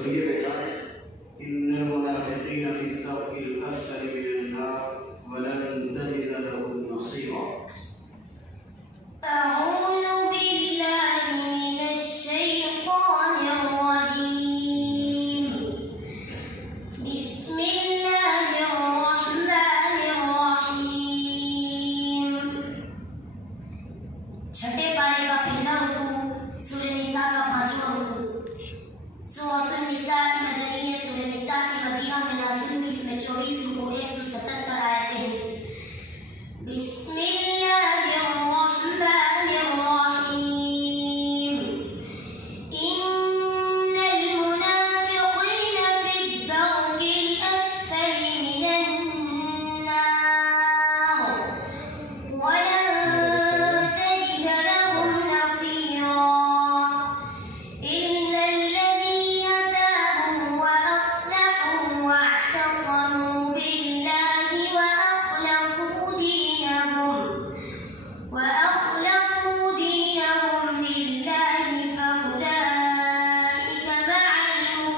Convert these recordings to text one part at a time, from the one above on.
إن المنافقين في الدرك الأسفل من النار ولن تجد لهم نصيرا. أعوذ بالله من الشيطان الرجيم. بسم الله الرحمن الرحيم. छठे पारे का पहला रुकू सूरह निसा का पांचवा रुकू। सूरह निसा की मदनी है, सूरह निसा की मदीना में नाज़िल हुई। इसमें 24 रुकू 177 आयतें हैं। बिस्मिल्लाहिर्रहमानिर्रहीम। इन्नल मुनाफिकीन फी दर्किल अस्फली मिनन नार वलन तजिद लहुम नसीरा इल्ला الذين تابوا وأصلحوا واعتصموا بالله وأخلصوا دينهم لله فأولئك مع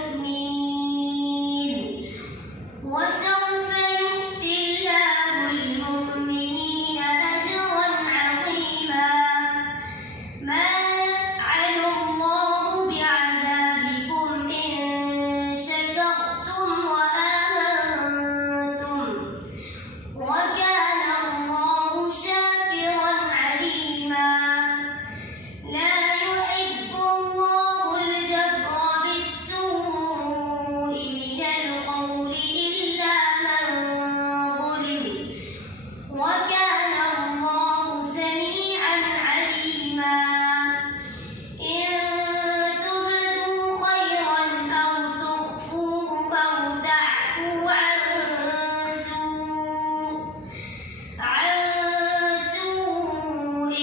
المؤمنين وسوف يؤتي الله المؤمنين أجرا عظيما. ما يفعل الله بعذابكم إن شكرتم وآمنتم وكان الله شاكرا عليما. لا يحب الله الجهر بالسوء من القول إلا من ظلم وكان الله سميعا عليما. إن تبدوا خيرا أو تخفوه أو تعفوا عن سوء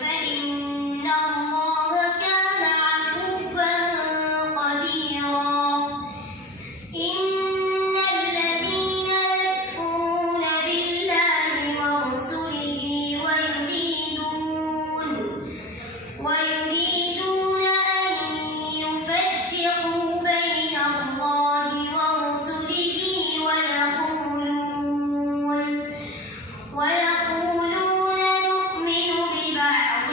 فإن الله كان عفوا قديرا. إن الذين يكفرون بالله ورسله ويريدون أن يفرقوا بين الله ورسله ويقولون نؤمن ببعض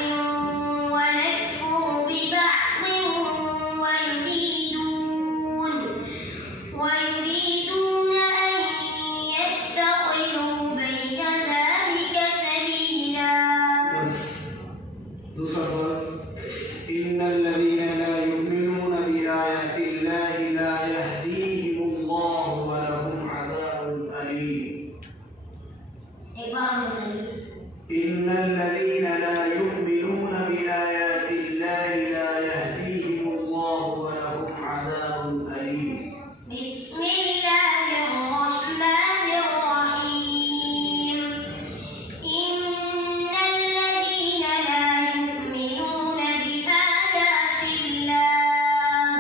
ونكفر ببعض ويريدون أن يتخذوا بين ذلك سبيلا. दूसरा सवाल, إن الذين لا يؤمنون بآيات الله لا يهديهم الله ولهم عذاب أليم. एक बार हम बताइए। إن الذين لا يؤمنون بآيات الله لا يهديهم الله ولهم عذاب أليم. بسم الله الرحمن الرحيم. إن الذين لا يؤمنون بآيات الله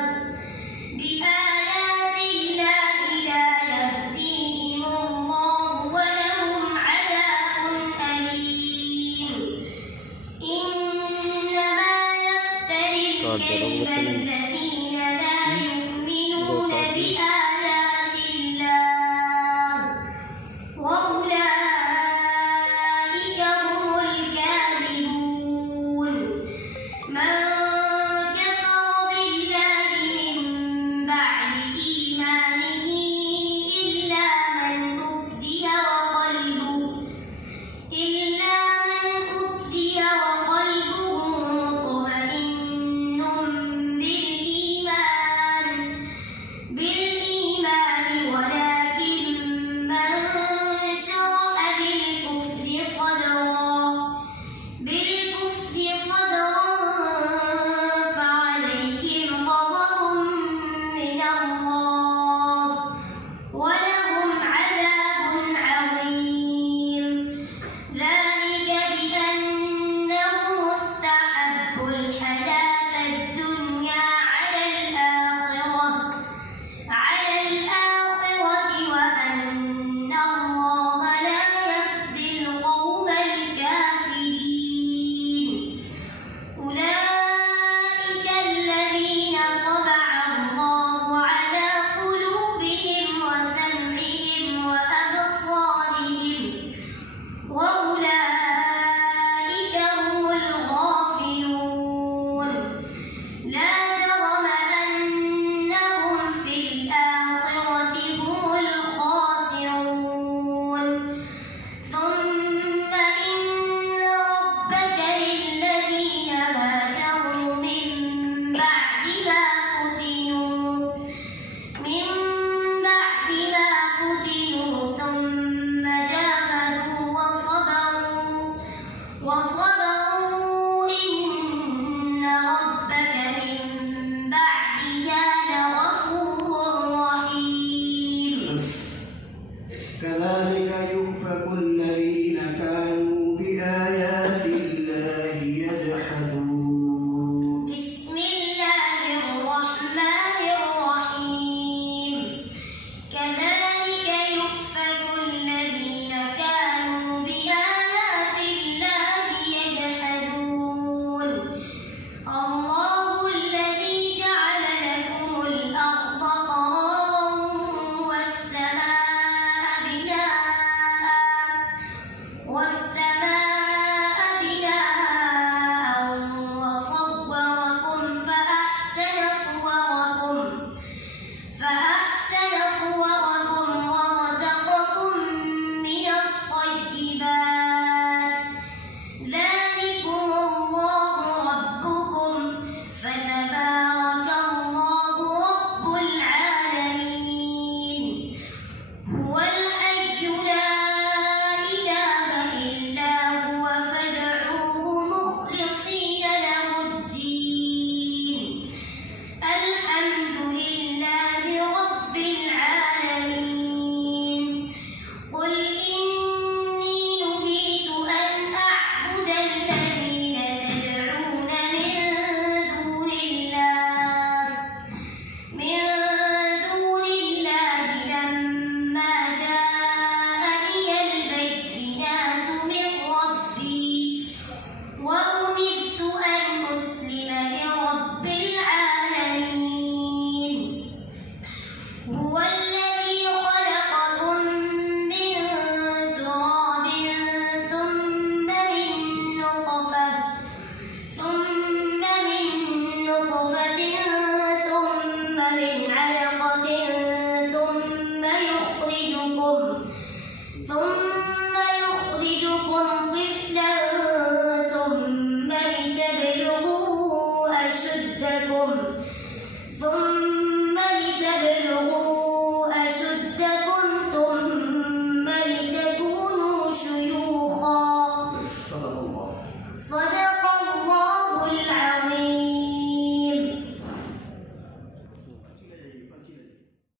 لا يهديهم الله ولهم عذاب أليم. إنما يفتري الكذب